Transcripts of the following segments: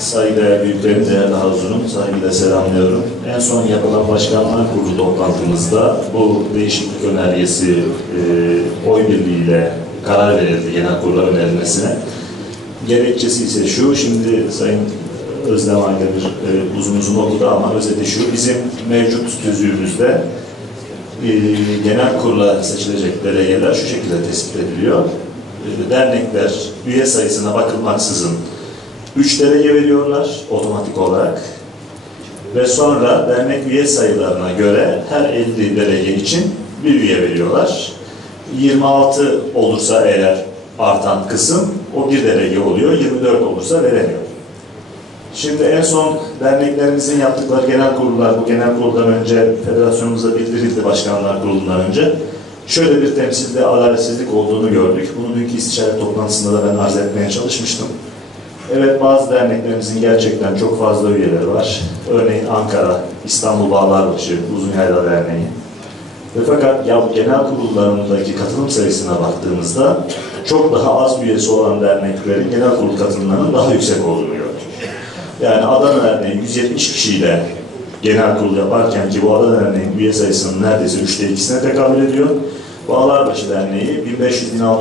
Saygıdeğer büyüklerim, değerli hazırım, saygıyla selamlıyorum. En son yapılan başkanlar kurulu toplantımızda bu değişiklik önergesi e, oy birliğiyle karar verildi genel kurula önerilmesine. Gerekçesi ise şu, şimdi Sayın Özlem Aydemir e, uzun uzun okudu ama özeti şu, bizim mevcut tüzüğümüzde e, genel kurula seçilecek delegeler şu şekilde tespit ediliyor. E, dernekler üye sayısına bakılmaksızın 3 delege veriyorlar otomatik olarak. Ve sonra dernek üye sayılarına göre her 50 delege için bir üye veriyorlar. 26 olursa eğer artan kısım o bir delege oluyor, 24 olursa veremiyor. Şimdi en son derneklerimizin yaptıkları genel kurullar, bu genel kuruldan önce federasyonumuza bildirildi başkanlar kurulundan önce. Şöyle bir temsilde adaletsizlik olduğunu gördük. Bunu dünkü istişare toplantısında da ben arz etmeye çalışmıştım. Evet bazı derneklerimizin gerçekten çok fazla üyeleri var. Örneğin Ankara, İstanbul Bağlarbaşı, Uzun Yayla Derneği. Ve fakat ya genel kurullarındaki katılım sayısına baktığımızda çok daha az üyesi olan derneklerin genel kurul katılımlarının daha yüksek olduğunu gördük. Yani Adana Derneği 170 kişiyle genel kurul yaparken ki bu Adana Derneği'nin üye sayısının neredeyse üçte ikisine tekabül ediyor. Bağlarbaşı Derneği 1500-1600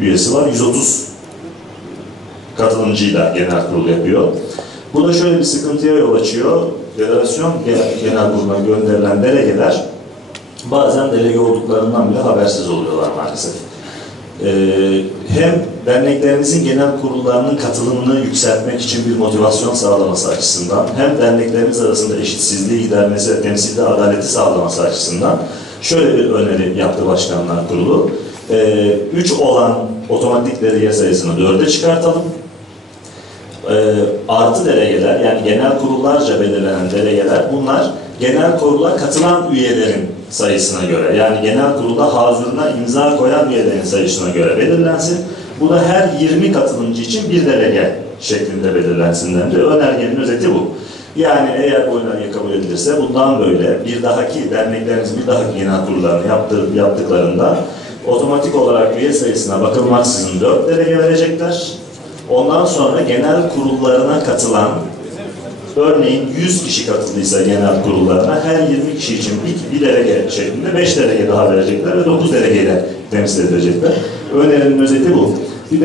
üyesi var, 130 katılımcıyla genel kurul yapıyor. Bu da şöyle bir sıkıntıya yol açıyor. Federasyon genel kuruluna gönderilen delegeler bazen delege olduklarından bile habersiz oluyorlar maalesef. Ee, hem derneklerimizin genel kurullarının katılımını yükseltmek için bir motivasyon sağlaması açısından, hem derneklerimiz arasında eşitsizliği gidermesi ve temsilde adaleti sağlaması açısından şöyle bir öneri yaptı Başkanlar Kurulu. 3 olan otomatik delege sayısını 4'e çıkartalım. Ee, artı delegeler yani genel kurullarca belirlenen delegeler bunlar genel kurula katılan üyelerin sayısına göre yani genel kurulda hazırına imza koyan üyelerin sayısına göre belirlensin. Bu da her 20 katılımcı için bir delege şeklinde belirlensin dendi. Önergenin özeti bu. Yani eğer bu önerge kabul edilirse bundan böyle bir dahaki derneklerimizin bir dahaki genel kurullarını yaptır, yaptıklarında otomatik olarak üye sayısına bakılmaksızın 4 delege verecekler. Ondan sonra genel kurullarına katılan Örneğin 100 kişi katıldıysa genel kurullarına her 20 kişi için bir, bir delege şeklinde 5 delege daha verecekler ve 9 delegeyle temsil edecekler. Önerinin özeti bu.